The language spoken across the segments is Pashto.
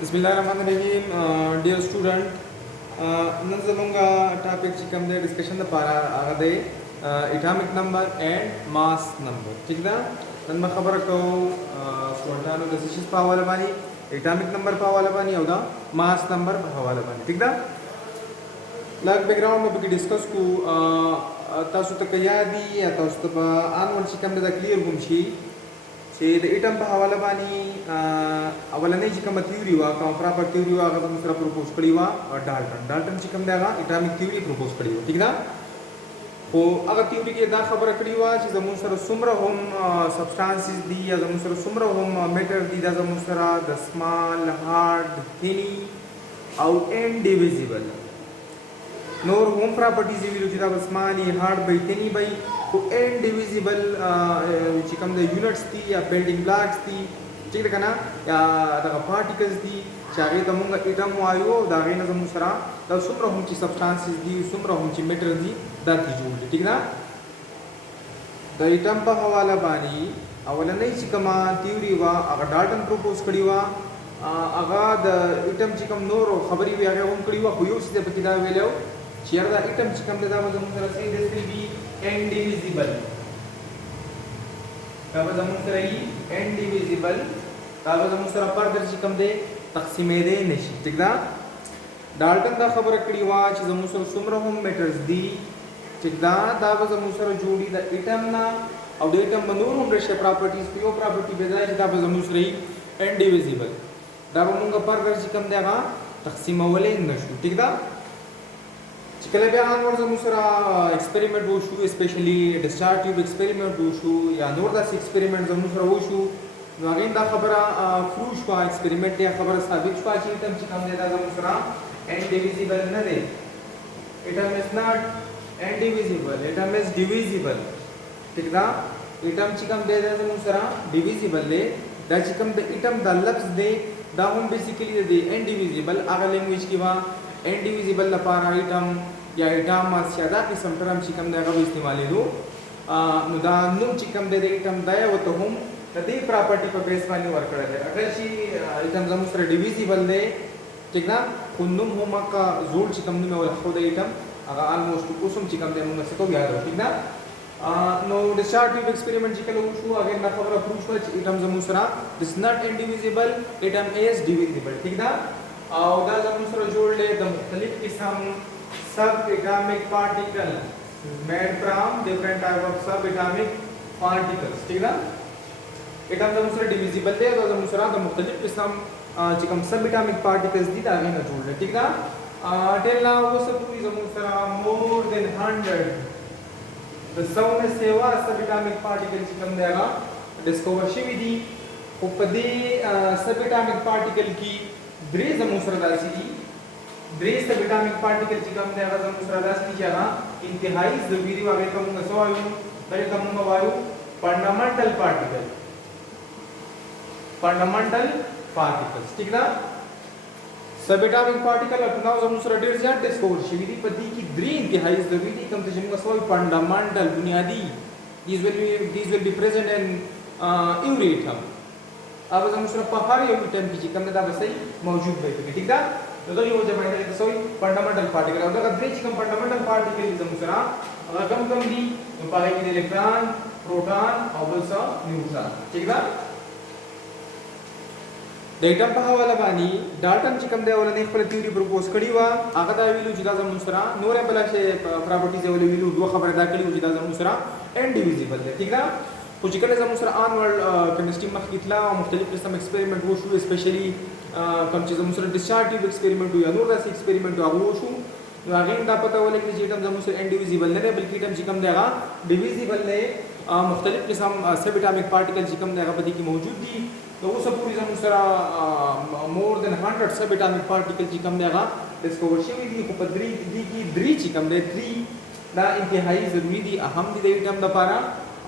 बिस्मिल्लाहिर्रहमानिर्रहीम dear student none ज़रूँगा टॉपिक चिकम दे डिस्कशन द पारा आगदे atomic number and mass number ठीक ना नन खबर को स्टूडेंटानो डिसीजन पावाला बानी एटॉमिक नंबर पावाला बानी और मास नंबर पावाला बानी ठीक ना लग बैकग्राउंड में बकी डिस्कस को तासु तक यादी या तासु तक आनवन चिकम दे क्लियर गुमशी से द इटम पे हवाला बानी अवला नहीं चिकम थ्योरी वा का प्रॉपर थ्योरी वा का दूसरा प्रपोज करी वा डाल्टन चिकम देगा एटॉमिक थ्योरी प्रपोज करी वा ठीक ना हो अगर थ्योरी के दा खबर करी वा चीज मुसर सुमरा होम सब्सटेंसेस दी या मुसर सुमरा होम मैटर दी दा मुसर द स्मॉल हार्ड थिनी आउ इनडिविजिबल नोर होम प्रॉपर्टीज वी रुचिता स्मॉल हार्ड बाई थिनी बाई को इनडिविजिबल चिकम द यूनिट्स थी या बिल्डिंग ब्लॉक्स थी ठीक है ना या द पार्टिकल्स थी चाहे तमुंगा एटम वायो दागे न मुसरा द सुमरा हम ची सब्सटेंसेस दी सुमरा हम ची मैटर दी दा थी जोड़ ठीक ना द एटम पर हवाला बानी अवला नहीं चिकमा थ्योरी वा अगर डाल्टन प्रपोज करी वा अगर द एटम चिकम नोरो खबरी भी आगे हम करी वा हुयो से पतिदा वेलो शेयर द एटम चिकम दा मुसरा से दिस विल बी indivisible काबा जमुसरा ही indivisible काबा जमुसरा पर दर्ज कम दे तकसीम दे नशी ठीक ना डाल्टन दा खबर कड़ी वा च जमुसरा सुमरा हम मैटर्स दी ठीक ना दाबा जमुसरा जोड़ी द एटम ना और द एटम मनूर हम रेशे प्रॉपर्टीज पियो प्रॉपर्टी बेदा च दाबा जमुसरा ही indivisible दाबा मुंगा पर दर्ज कम देगा तकसीम वाले नशु ठीक ना चिकले पे आन वर्ष मुसरा एक्सपेरिमेंट वो शू स्पेशली डिस्चार्ज ट्यूब एक्सपेरिमेंट वो शू या नोर दास एक्सपेरिमेंट जो मुसरा वो शू नागेन दा खबरा फ्रूश का एक्सपेरिमेंट या खबर साबित का चीज तम चिकम देता जो मुसरा indivisible न the atom is not indivisible atom is divisible ठीक ना एटम चिकम दे दे जो मुसरा divisible ले दा चिकम दे एटम दा लफ्ज दे दा हम बेसिकली दे indivisible आगा लैंग्वेज की वा indivisible लपारा एटम या एटम मास यादा किस्म टर्म चिकम दे का इस्तेमाल लो नुदा नुम चिकम दे एटम दया वो तो हम तदे प्रॉपर्टी पर बेस वाली वर्क करते हैं अगर शी एटम जमुसरा डिविजिबल दे ठीक ना कुन्नुम होमा का जोड़ चिकम में वाला खुद एटम अगर ऑलमोस्ट कुसुम चिकम दे मुंगा से को याद हो ठीक ना नो डिस्चार्ज ट्यूब एक्सपेरिमेंट चिकल उशु अगेन ना खबर प्रूफ एटम जमुसरा this not indivisible atom is divisible ठीक ना और दा जमुसरा जोड़ ले द मुख्तलिफ किस्म सब atomic particle made from different type of सब एटॉमिक पार्टिकल्स ठीक ना एटम जमुसरा डिविजिबल दे तो जमुसरा द मुख्तलिफ किस्म चिकम सब एटॉमिक पार्टिकल्स दी आगे ना जोड़ ले ठीक ना टेल नाउ वो सब पूरी जमुसरा मोर देन 100 द साउंड सेवा सब एटॉमिक पार्टिकल चिकम देगा डिस्कवर शिवी दी उपदे सब एटॉमिक पार्टिकल की ब्रेज जमुसरा दासी दी ब्रेज सब एटॉमिक पार्टिकल चिकम देगा जमुसरा दासी जगह इंतहाई जरूरी वाले कम नसवायु बड़े कम वायु फंडामेंटल पार्टिकल्स ठीक ना सब एटॉमिक पार्टिकल अपना जमुसरा डिवीजन डिस्कवर शिविदी पति की द्री इंतहाई जरूरी कम तजम नसवायु फंडामेंटल बुनियादी these will be present in every atom अब जमुसरा पहाड़ या एटम की चिकम ने दाबे सही मौजूद है ठीक ना तो ये हो जाए पहले तो सही फंडामेंटल पार्टिकल और अगर ब्रेच कम फंडामेंटल पार्टिकल जमुसरा अगर कम दी तो पाए कि इलेक्ट्रॉन प्रोटॉन और बल्सा न्यूट्रॉन ठीक ना डेटम पर हवाला बानी डाल्टन चिकम दे वाला ने खपल थ्योरी प्रपोज करी वा आगदा विलु जिदा जमुसरा नोरे बला से प्रॉपर्टीज वाले विलु दो खबर दा करी जिदा जमुसरा indivisible है ठीक ना कुछ कल जमुसरा ऑन वर्ल्ड केमिस्ट्री में कितला मुख्तलिफ किस्म एक्सपेरिमेंट वो शू स्पेशली कम चीज जमुसरा डिस्चार्ज ट्यूब एक्सपेरिमेंट या नोर दास एक्सपेरिमेंट वो शू अगेन दा पता वाले कि एटम जमुसरा indivisible ने बल्कि एटम चिकम देगा divisible ने मुख्तलिफ किस्म सब एटॉमिक पार्टिकल चिकम देगा पति की मौजूद थी तो वो सब पूरी जमुसरा मोर देन 100 सब एटॉमिक पार्टिकल चिकम देगा डिस्कवर शिवी दी को पदरी दी की द्री चिकम दे 3 दा इंतहाई जरूरी दी अहम दी एटम दा पारा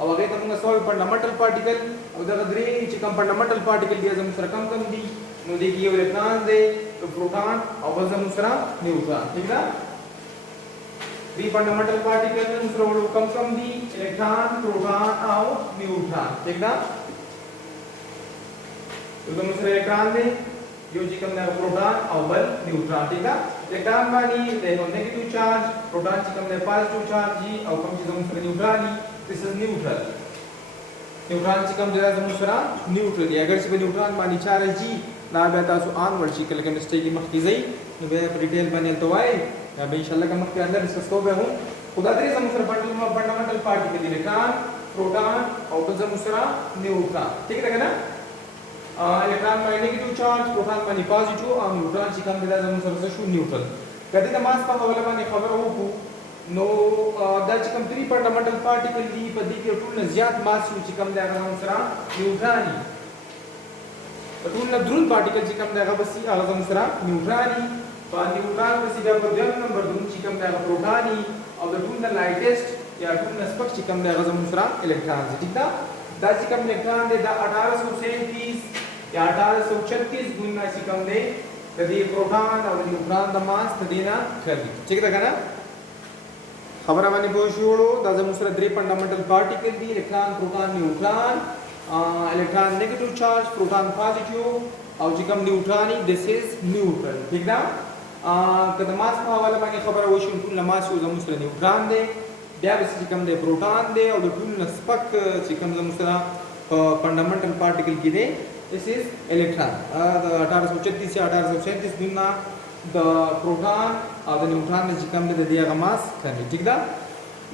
और अगर तुमने सॉल्व फंडामेंटल पार्टिकल और अगर ग्रे चिकम फंडामेंटल पार्टिकल दिया जमुसरा कम दी नो देखिए इलेक्ट्रॉन दे तो प्रोटॉन और बस जमुसरा न्यूट्रॉन ठीक ना थ्री फंडामेंटल पार्टिकल जमुसरा कम दी इलेक्ट्रॉन प्रोटॉन और न्यूट्रॉन ठीक ना तो जमुसरा इलेक्ट्रॉन दे यो چې کوم دی پروټون او بل نیوټرون ٹھیک ده الکترون باندې د نیگیټیو چارج پروټون چې کوم دی پازیټیو چارج او کوم چې زموږ سره نیوټرال دي this is neutral نیوټرون چې کوم دی زموږ سره نیوټرل دی اگر چې په نیوټرون باندې چارج دي دا بیا تاسو آن ورشي کله کېمستري کې مخکې ځئ نو بیا په ډیټیل باندې ته وایي یا به ان شاء الله کوم مخکې اندر ډسکس کوو به هم خدا درې زموږ سره فنډامنټل پارټیکل دي الکترون پروټون او بل زموږ سره نیوټرون ٹھیک ده کنه الکترون باندې نیگیټیو چارج پروټون باندې پازیټیو او نیوټرون چې کوم دی زموږ سره شو نیوټرل کله د ماس په حواله باندې خبره وکړو نو دا چې کوم درې فنډامنټل پارټیکل دي په دې کې ټول زیات ماس چې کوم دی هغه زموږ سره نیوټرون دي ټول درون پارټیکل چې کوم دی هغه بس هغه زموږ سره نیوټرون دي په نیوټرون پسې بیا په دویم نمبر درون چې کوم دی هغه پروټون دي او د ټول لایټیسټ یا ټول سپک چې کوم دی هغه زموږ سره الکترون دي ٹھیک ده دا چې کوم الکترون دی دا 1837 یا 1836 ګونه چې کوم دی د دې پروټون او د نیوټرون د ماس ته دینا کوي ٹھیک ده کنه خبره باندې پوه شوړو دا زموږ سره درې فنډامنټل پارټیکل دي الکترون پروټون نیوټرون الکترون نیگیټیو چارج پروټون پازیټیو او چې کوم نیوټرون دیس از نیوټرل ٹھیک ده که د ماس په حواله باندې خبره وشي ټول ماس یو زموږ سره نیوټرون دی بیا به چې کوم دی پروټون دی او د ټول سپک چې کوم زموږ سره فنډامنټل پارټیکل کې دی this is electron د 1836 یا 1837 ګونه د پروټون او د نیوټرون چې کوم دی د دې هغه ماس کوي ٹھیک ده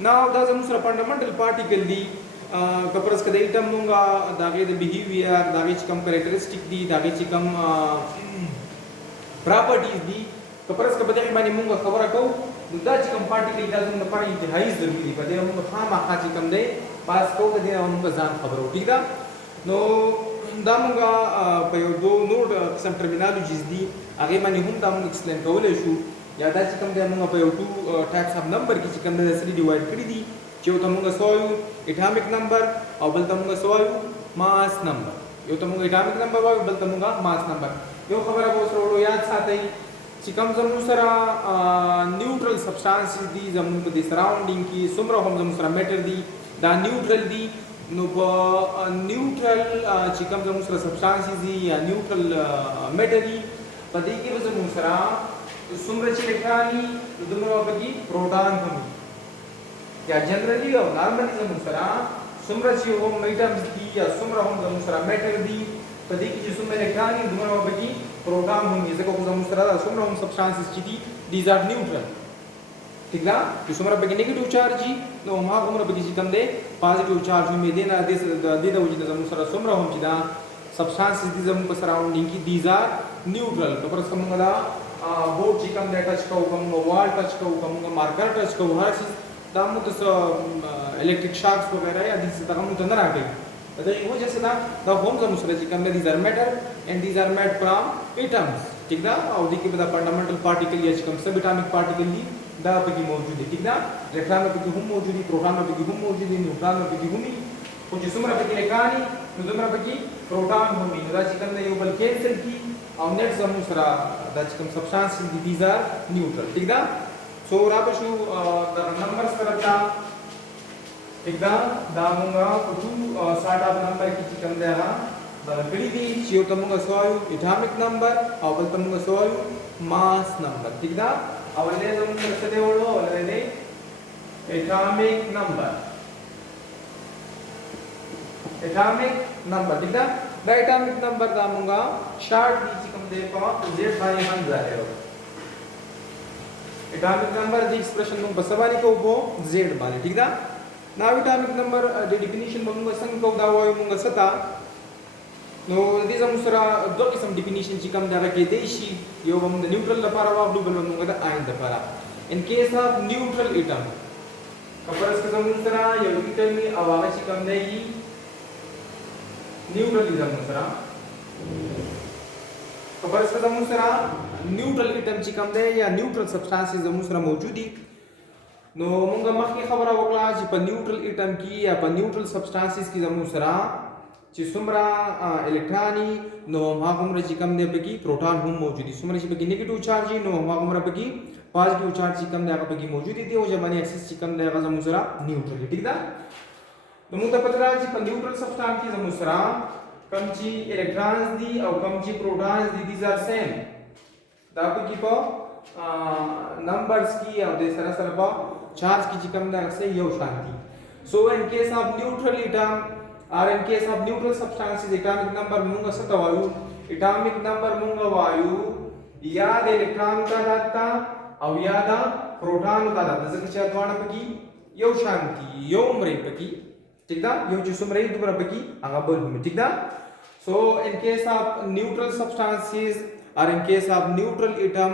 نو دا زموږ سره فنډامنټل پارټیکل دي کپرس کده ایټم مونږه داغه د بیهیویر داغه چې کوم کریکټریسټیک دي داغه چې کوم پراپرټیز دي کپرس کده باندې مونږه خبره کوو دا چې کوم پارټیکل دا زموږ لپاره انتهایی ضروری دی په دې موږ خامخا چې کوم دی پاس کوو د دې موږ ځان خبرو ٹھیک ده نو دا موږ په یو دوه نور قسم ټرمینالوجیز دي هغه باندې هم دا موږ ایکسپلین کولای شو یا دا چې کوم دی موږ په یو ټو ټایپس اف نمبر کې چې کوم دی سری ډیوایډ کړی دي چې یو ته موږ سوایو اټامیک نمبر او بل ته موږ سوایو ماس نمبر یو ته موږ اټامیک نمبر وایو بل ته موږ ماس نمبر یو خبره به سره یاد ساتئ چې کوم زموږ سره نیوټرل سبسټانسز دي زموږ په دې سراونډینګ کې څومره هم زموږ سره میټر دي دا نیوټرل دي نو په نیوټرل چې کوم زموږ سره سبسټانسز دي یا نیوټرل میټر دي په دې کې به زموږ سره څومره چې الکترون دي دومره به کې پروټون هم یا جنرالي او نارملي زموږ سره څومره چې هم ایټمز دي یا څومره هم زموږ سره میټر دي په دې کې چې څومره الکترون دي دومره به کې پروټون هم ځکه خو زموږ سره څومره هم سبسټانسز چې دي دیز آر نیوټرل ٹھیک ده چې څومره به کې نیگیټیو چارج دي نو هغه عمر به کې چې کوم دی پازیټیو چارج هم دي نه د دې د وجې زموږ سره څومره هم چې دا سبسټانسز دي زموږ په سراونډینګ کې دیز آر نیوټرل په پر څنګه دا بورډ چې کوم دی ټچ کوو کوم وال ټچ کوو کوم مارکر ټچ کوو هر څه دا موږ څه الکتریک شاکس وغیرہ یا دې څه دا موږ نه راغلي په دې وجه سره دا هم زموږ سره چې کوم دی زر میټر and these are made from atoms ٹھیک ده او دې کې به دا فنډامنټل پارټیکل یا چې کوم سب اټامیک پارټیکل دي دا پکې موجود دي ٹھیک ده الکترون پکې هم موجود دي پروټون پکې هم موجود دي نیوټرون پکې هم دي خو چې څومره پکې الکترون نو دومره پکې پروټون هم دي دا چې کوم یو بل کینسل کی او نیکسټ زموږ سره دا چې کوم سبسټانس دي these are neutral ٹھیک ده سو را په شو دا نمبر سره دا ٹھیک ده دا موږ په ټو سارت اف نمبر کې چې کوم دی هغه کړي دي چې یو ته موږ سوایو اټامیک نمبر او بل ته موږ سوایو ماس نمبر ٹھیک ده اولنې زموږ سره څه دی وړو اولنې اټامیک نمبر ٹھیک ده دا اټامیک نمبر دا موږ شارټ دي چې کوم دی په زیډ باندې هم ځایو اټامیک نمبر دی ایکسپریشن موږ په سوالي کو په زیډ باندې ٹھیک ده نا اټامیک نمبر د ډیفینیشن موږ څنګه کو دا وایو موږ ستا نو دې زموږ سره دوه قسم ډیفینیشن چې کوم دا کې دی شي یو هم د نیوټرل لپاره واخلو بل موږ د آین لپاره ان کیس اف نیوټرل اټم کپرس کې زموږ سره یو اټم او هغه چې کوم دی نیوټرل زموږ سره کپرس کې زموږ سره نیوټرل اټم چې کوم دی یا نیوټرل سبسټانسز زموږ سره موجود دي نو موږ مخکې خبره وکړه چې په نیوټرل اټم کې یا په نیوټرل سبسټانسز کې زموږ سره چې څومره الکتروني نو هغه عمر چې کوم دی پکې پروټون هم موجود دي څومره چې پکې نیگیټیو چارج نو هغه عمر پکې پازیټیو چارج چې کوم دی هغه پکې موجود دي او ځمانه اکسس چې کوم دی هغه زموږ سره نیوټرل ٹھیک ده نو موږ ته پته راځي په نیوټرل سبسټانس کې زموږ سره कम ची इलेक्ट्रॉन्स दी और कम ची प्रोटॉन्स दी, these are same. दापे की पा numbers की और दे सरा सरा पा चार्ज की चिकम दा से यो शांति. So in case of neutral atom or in case of neutral substances, atomic number munga सतवायु, atomic number munga वायु याद इलेक्ट्रॉन का दाता और याद प्रोटॉन का दाता. जैसे कि द्वारा पकी यो शांति यो मरे पकी ठीक दा यो जो सुमरे दुबरा पकी आगा बोल में ठीक दा. So in case of neutral substances or in case of neutral atom,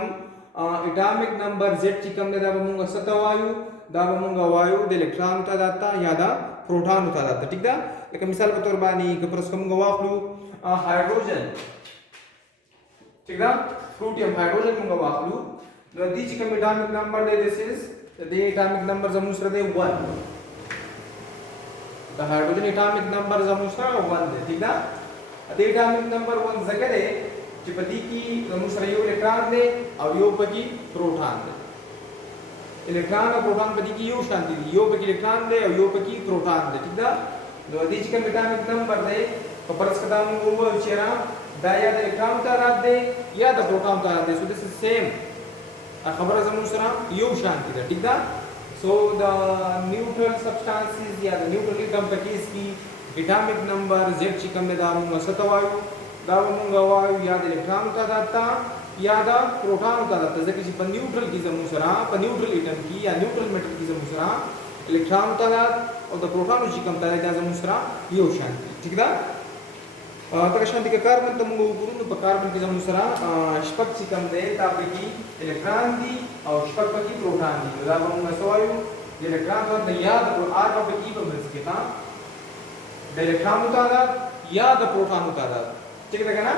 atomic number z चिकम ने दाबा मुंगा सतवायु दाबा मुंगा वायु दे इलेक्ट्रॉन का दाता यादा प्रोटॉन का दाता ठीक दा. लेकिन मिसाल के तौर बानी कपरस कम गवाखलू हाइड्रोजन ठीक दा, फ्रूटियम हाइड्रोजन मुंगा वाखलू दी चिकम atomic number they this is the atomic number zamusra de 1. The hydrogen atomic number zamusra 1 de ठीक ना. the atomic number 1 जगह चिपती की zamusra यो इलेक्ट्रॉन दे और यो पकी प्रोटॉन दे. इलेक्ट्रॉन और प्रोटॉन पति की यो शांति दी, यो पकी इलेक्ट्रॉन दे और यो पकी प्रोटॉन दे ठीक ना. दो दी चिकन atomic number दे तो परस कदा मुंगो वो चेरा दाया दे इलेक्ट्रॉन का रात दे या द प्रोटॉन का रात दे. so this is same खबर जमुसरा यो शांति दा ठीक दा. सो द न्यूट्रल सब्सटेंसेस या द न्यूट्रल एटम पकीस की एटॉमिक नंबर z चिकम में दामुंगा सतवायु दामुंगा वायु या द इलेक्ट्रॉन का दाता या द प्रोटॉन का दाता. जैसे कि न्यूट्रल की जमुसरा पर न्यूट्रल एटम की या न्यूट्रल मेटल की जमुसरा इलेक्ट्रॉन का दात और द प्रोटॉन चिकम ता दा जमुसरा यो शांति ठीक दा. तक शांति के कार्बन तम गुरु प कार्बन की जमुसरा स्पक चिकम दे तापे की इलेक्ट्रॉन दी और स्पक की प्रोटॉन दी दा बंगा सवायु इलेक्ट्रॉन का याद आर का की पर मिल सके ता द इलेक्ट्रॉन उतारा या द प्रोटॉन उतारा ठीक है ना.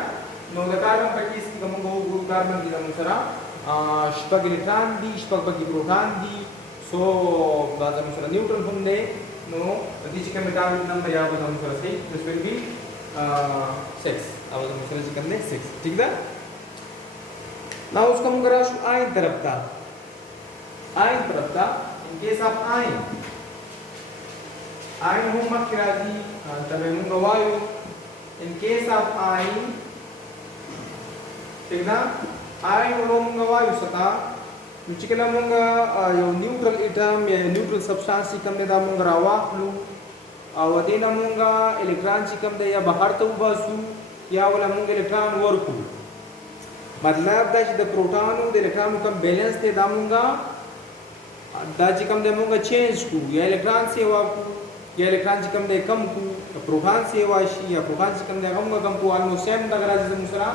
नो द कार्बन पर की इसकी गमंगो गुरु कार्बन की जमुसरा स्पक इलेक्ट्रॉन दी स्पक की प्रोटॉन दी. सो द जमुसरा न्यूट्रल होंगे नो दी चिकम एटॉमिक नंबर या द जमुसरा से दिस विल बी 6 अब हम दूसरे चिकन ने 6 ठीक है. ना उसका मुंगरा आयन तरफ था इन केस ऑफ आयन हो मक्राजी तबे मुंगा वायु इन केस ऑफ आयन ठीक ना. आयन रो मुंगा वायु सता चिकन मुंगा यो न्यूट्रल एटम या न्यूट्रल सब्सटेंस चिकन ने दा मुंगरा वाखलू और देना मुंगा इलेक्ट्रॉन चिकम दे या बाहर तो बासु या वाला मुंगा इलेक्ट्रॉन वर्कू मतलब दा द प्रोटॉन द इलेक्ट्रॉन कम बैलेंस दे दा मुंगा दा चिकम दे मुंगा चेंज को या इलेक्ट्रॉन से वाकू या इलेक्ट्रॉन चिकम दे कम को प्रोटॉन से वाशी या प्रोटॉन चिकम दे कम को ऑलमोस्ट सेम दगरा जमुसरा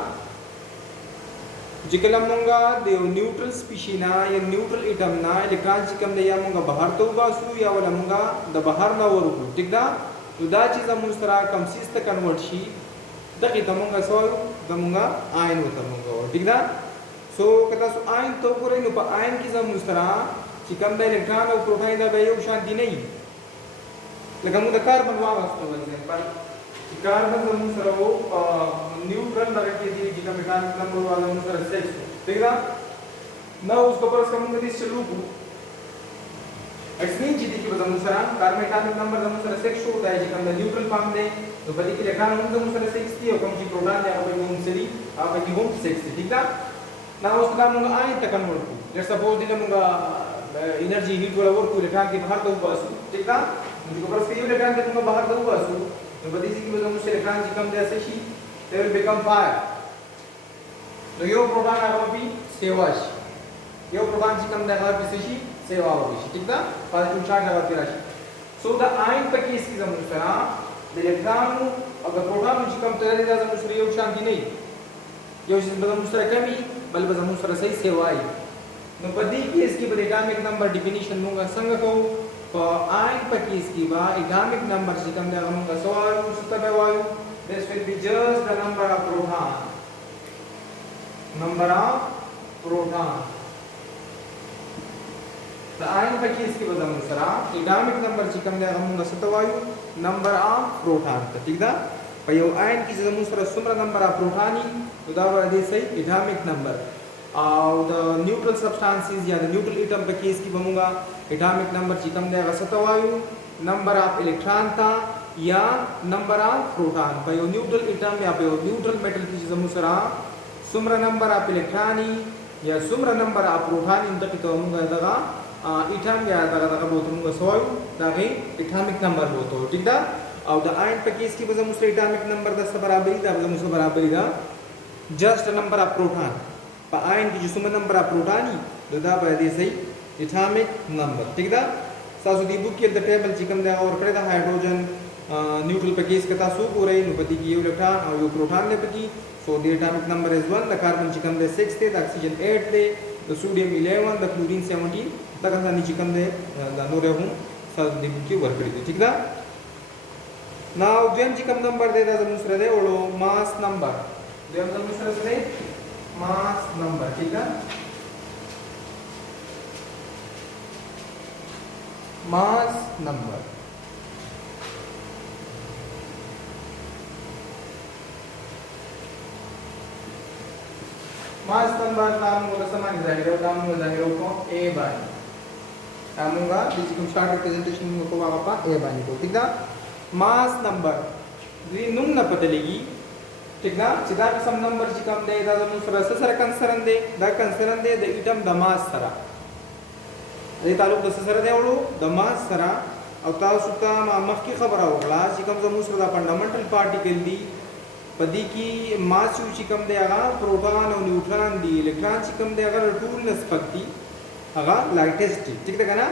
जिकला मुंगा दे न्यूट्रल स्पीशी ना या न्यूट्रल एटम ना इलेक्ट्रॉन चिकम दे या मुंगा बाहर तो बासु या वाला मुंगा द बाहर ना वरकू ठीक दा. तो दा चीज मुसरा कम सिस्ट कन्वर्ट शी दकी तमुंगा सो दमुंगा आयन होता मुंगा ठीक दा. सो कदा सो आयन तो पूरे नु पा आयन की मुसरा चिकम दा इलेक्ट्रॉन और प्रोटॉन दा बे शांति नहीं लेकिन मुंगा कार्बन वापस तो एग्जांपल कार्बन मुसरा वो न्यूट्रल रखे दी जिका एटॉमिक नंबर वाला मुसरा 6 ठीक है ना. उसको पर कम दिस चलू को एक्समीन जी की बजा मुसरा कार्बन एटॉमिक नंबर मुसरा 6 होता है जिका न्यूट्रल फॉर्म दे तो बड़ी के इलेक्ट्रॉन मुसरा 6 थी और कम जी प्रोटॉन या कोई होम सरी आप की होम 6 ठीक है ना. उसका मुंगा आयन तक कन्वर्ट को लेट्स सपोज दिन मुंगा एनर्जी हीट वाला वर्क को इलेक्ट्रॉन के बाहर तो बस ठीक है मुझे पर से इलेक्ट्रॉन के मुंगा बाहर तो बस तो बड़ी सी की वजह से इलेक्ट्रॉन चिकम दे ऐसे ही they will become fire. तो यो प्रोटॉन आगा भी सेवाश यो प्रोटॉन चिकम दे आगा भी से सेवा होगी ठीक है पॉजिटिव चार्ज आगा की राशि. सो द आयन पर की इसकी जमुसरा द इलेक्ट्रॉन अगर प्रोटॉन चिकम तेरे दा जमुसरा यो शांति नहीं यो जमुसरा कमी बल जमुसरा सही सेवा आई. नो पदी की इसकी पर एटॉमिक नंबर डेफिनेशन दूंगा संग को तो आयन पर की इसकी बा एटॉमिक नंबर चिकम दे आगा मुंगा सवाल सुतबे वायु this will be just the number of proton the ion पर की इसकी वजह मुसरा एटॉमिक नंबर चिकम दे आगा मुंगा सतवायु नंबर ऑफ प्रोटॉन ठीक दा. पर यो आयन की जमुन मुसरा सुमरा नंबर ऑफ प्रोटॉनी तो दा दे सही एटॉमिक नंबर और द न्यूट्रल सब्सटेंसेस या द न्यूट्रल एटम पर की इसकी बमुंगा एटॉमिक नंबर चिकम दे आगा सतवायु नंबर ऑफ इलेक्ट्रॉन था या नंबर ऑफ प्रोटॉन पे न्यूट्रल एटम या पे न्यूट्रल मेटल की जमु सरा सुमरा नंबर ऑफ इलेक्ट्रॉनी या सुमरा नंबर ऑफ प्रोटॉन इन तक तो मुंगा दगा एटम या दगा दगा बोतो मुंगा सोयु दागे एटॉमिक नंबर बोतो ठीक दा और द आयन पे केस की वजह मुझे एटॉमिक नंबर दा बराबरी दा वजह मुझे बराबरी दा जस्ट नंबर ऑफ प्रोटॉन पे आयन की जो सुमरा नंबर ऑफ प्रोटॉनी तो दा बदे सही एटॉमिक नंबर ठीक दा सासु दी बुक के द टेबल चिकम दा और करे दा हाइड्रोजन न्यूट्रल पे केस कता सु पूरे नुपति की इलेक्ट्रॉन और यो प्रोटॉन ने पकी so the atomic number is 1 the carbon चिकम दे 6 थे the oxygen 8 थे the sodium 11 the chlorine 17 तक अंदर नी चिकम दे द नो रहूं सासु दी बुक की वर्क करी दे ठीक दा now जेम चिकम नंबर दे दा जमुसरे दे ओलो मास नंबर जेम जमुसरे दे मास नंबर ठीक दा मास नंबर मास नंबर नाम को समान जाएगा नाम को जाएगा को a बाय नाम होगा जिसको शॉर्ट रिप्रेजेंटेशन को वापा a बाय को ठीक ना मास नंबर दी नुम न पतलेगी ठीक ना चिदा सम नंबर जी कम दे दा जमु सर कंसरन दे द इटम द मास सरा अरे तालुक द सर दे ओलो द मास सरा और तासुता मख की खबर होगला चिकम जमु सर द फंडामेंटल पार्टिकल दी पदी की मास चिकम दे आगा प्रोटॉन और न्यूट्रॉन दी इलेक्ट्रॉन चिकम दे आगा टूल नस्पति आगा लाइटेस्ट ठीक है ना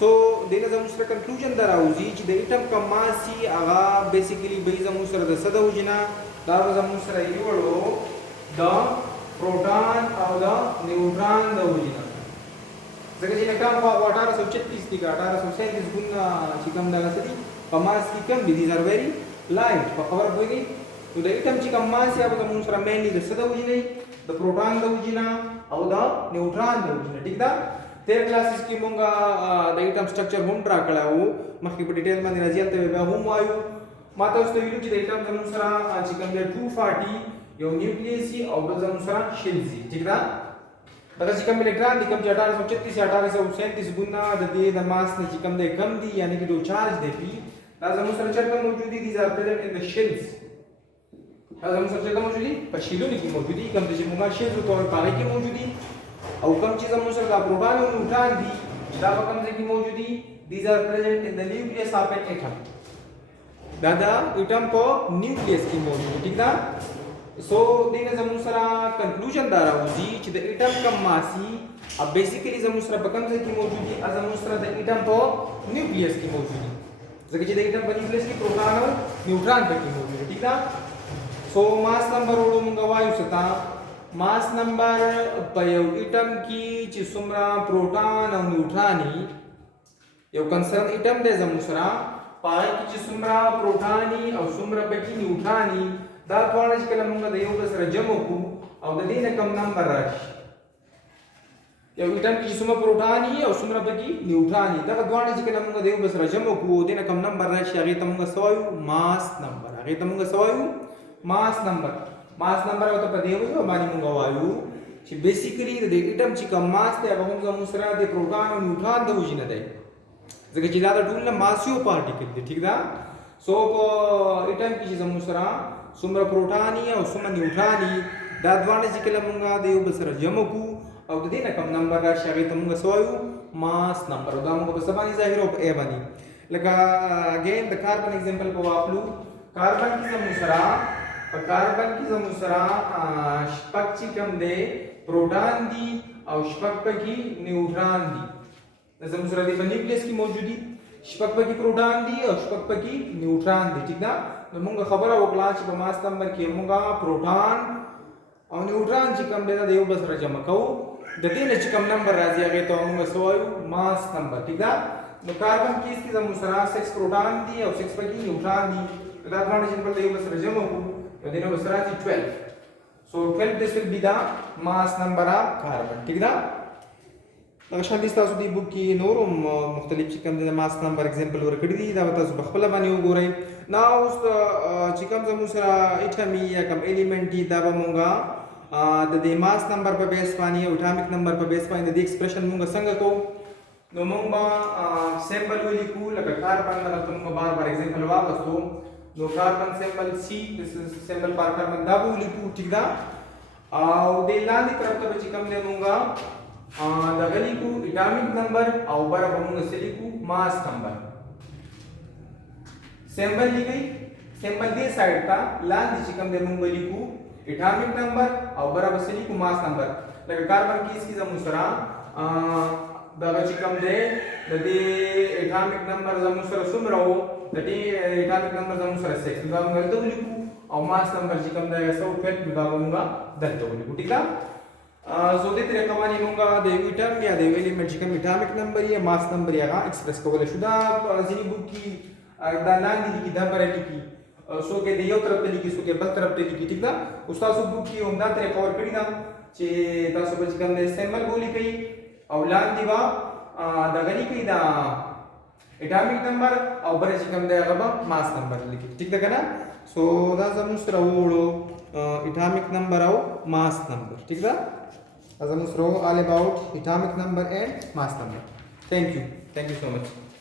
सो देना जमुसर कंक्लूजन दराउजी च द एटम का मासी आगा बेसिकली बे जमुसर द सदउजना दा जमुसर योलो द प्रोटॉन और द न्यूट्रॉन द उजना जगह जी इलेक्ट्रॉन को 1836 दी 1837 गुना चिकम दा सदी पमास की कम दीज आर वेरी लाइट खबर होगी तो द एटम चिकम मास या ब जमुसर मेनली द सदउजना द प्रोटॉन द उजना और द न्यूट्रॉन द उजना ठीक दा तेरे क्लासेस की मुंगा द एटम स्ट्रक्चर हम ड्रा कलाऊ मखी पे डिटेल में रजियत पे हम वायु माता उस विलु ची द एटम जमुसरा चिकम दे 240 यो न्यूक्लियस और द जमुसरा शेल जी ठीक दा अगर चिकम इलेक्ट्रॉन निकम 1836 से 1837 गुना द दे द मास ने चिकम दे कम दी यानी कि जो चार्ज दे पी द जमुसरा चरकम मौजूदी these are present in the shells द जमुसरा चरकम मौजूदी पशीलो की मौजूदी कम दे मुंगा शेल तो और पारे की मौजूदी और कम चीज मुसर का प्रोटॉन और न्यूट्रॉन दी दा कम से की मौजूदी these are present in the nucleus of an atom दादा एटम को न्यूक्लियस की मौजूदी ठीक ना सो देने जमुसरा कंक्लूजन दारा होजी च द एटम का मासी अब बेसिकली जमुसरा बकम से की मौजूदी अज जमुसरा द एटम को न्यूक्लियस की मौजूदी जगह च द एटम पर न्यूक्लियस की प्रोटॉन और न्यूट्रॉन पर की मौजूदी ठीक ना सो मास नंबर ओडो मुंगा वायु सता मास नंबर पयो एटम की चिसुमरा प्रोटॉन और न्यूट्रॉनी यो कंसर्न एटम दे जमुसरा पाए की चिसुमरा प्रोटॉनी और सुमरा पे की न्यूट्रॉनी दा कॉलेज के लमुंगा दे यो सर जमोकू और द दिन कम नंबर रश यो एटम की चिसुमरा प्रोटॉनी और सुमरा पे की न्यूट्रॉनी दा कॉलेज के लमुंगा दे यो सर जमोकू दिन कम नंबर रश आगे तमुंगा सवायु मास नंबर आगे तमुंगा सवायु मास नंबर होता पदेव जो बानी मुंगा वायु ची बेसिकली द एटम ची कम मास ते अब मुंगा मुसरा दे प्रोटॉन और न्यूट्रॉन द उजिना दे जगे ची दादा टूल ना मासियो पार्टिकल दे ठीक दा सो को एटम की चीज मुसरा सुमरा प्रोटॉनी और सुमरा न्यूट्रॉनी दादवाने ची केला मुंगा दे बसरा जमकू और द दिन कम नंबर का शागे तमुंगा सवायु मास नंबर दा मुंगा बसबानी जाहिर हो ए बानी लगा अगेन द कार्बन एग्जांपल को आप लो कार्बन की मुसरा कार्बन की जमुसरा शपक कम दे प्रोटॉन दी और शपक की न्यूट्रॉन दी जमुसरा दी न्यूक्लियस की मौजूदी शपक की प्रोटॉन दी और शपक की न्यूट्रॉन दी ठीक ना तो मुंगा खबर है वो क्लास पे मास नंबर के मुंगा प्रोटॉन और न्यूट्रॉन ची कम देना देव बस रजम को दते ने ची कम नंबर राजी आगे तो मुंगा सोयु मास नंबर ठीक ना तो कार्बन की इसकी जमुसरा 6 प्रोटॉन दी और 6 की न्यूट्रॉन दी तो दैट वन सिंपल देव बस रजम को then it was 12 so 12 this will be the mass number of carbon ठीक ना लक्षण दिसता सुधी बुक की नोरो मुख्तलिफ चिकम दे मास नंबर एग्जांपल वर कड़ी दी दा बता सु बखला बानी हो गोरे ना उस चिकम जमुसरा एटमी या कम एलिमेंट दी दा बमुंगा द दे मास नंबर पर बेस पानी एटॉमिक नंबर पर बेस पानी द एक्सप्रेशन मुंगा संग को no mongba symbol wali ku laka carbon na tum bar bar example wa basto no carbon symbol C, this is symbol par carbon dabu wali ku ठीक दा au de लाली तरफ तो बची कम दे दूंगा दगली को एटॉमिक नंबर और बरा बमूंगा सेली को मास नंबर symbol ली गई symbol दे साइड का लाली चिकम दे दूंगा ली को एटॉमिक नंबर और बरा बसेली को मास नंबर लगा कार्बन की इसकी जमुसरा daga cikam de dadi atomic number zamusara sumrawo dadi atomic number zamusara 6 daga ngaldo liku aw mass number cikam de so fet daga munga daldo liku ठीक है so de tere kamani munga de atom या de element cikam atomic number या mass number या express ko bole shuda zini book ki da nang ki da bare ki so ke de yo taraf te liki so ke bal taraf te liki ठीक है ustad su book ki umda tere cover kadi na che ta so cikam de symbol boli kai औलाद दिवा दगनी की दा atomic number और बरे चिकम दे गबा मास नंबर लिखी ठीक है ना सो दा जमुसरा वोडो एटॉमिक नंबर और मास नंबर ठीक है जमुसरा all about atomic number and mass number thank you so much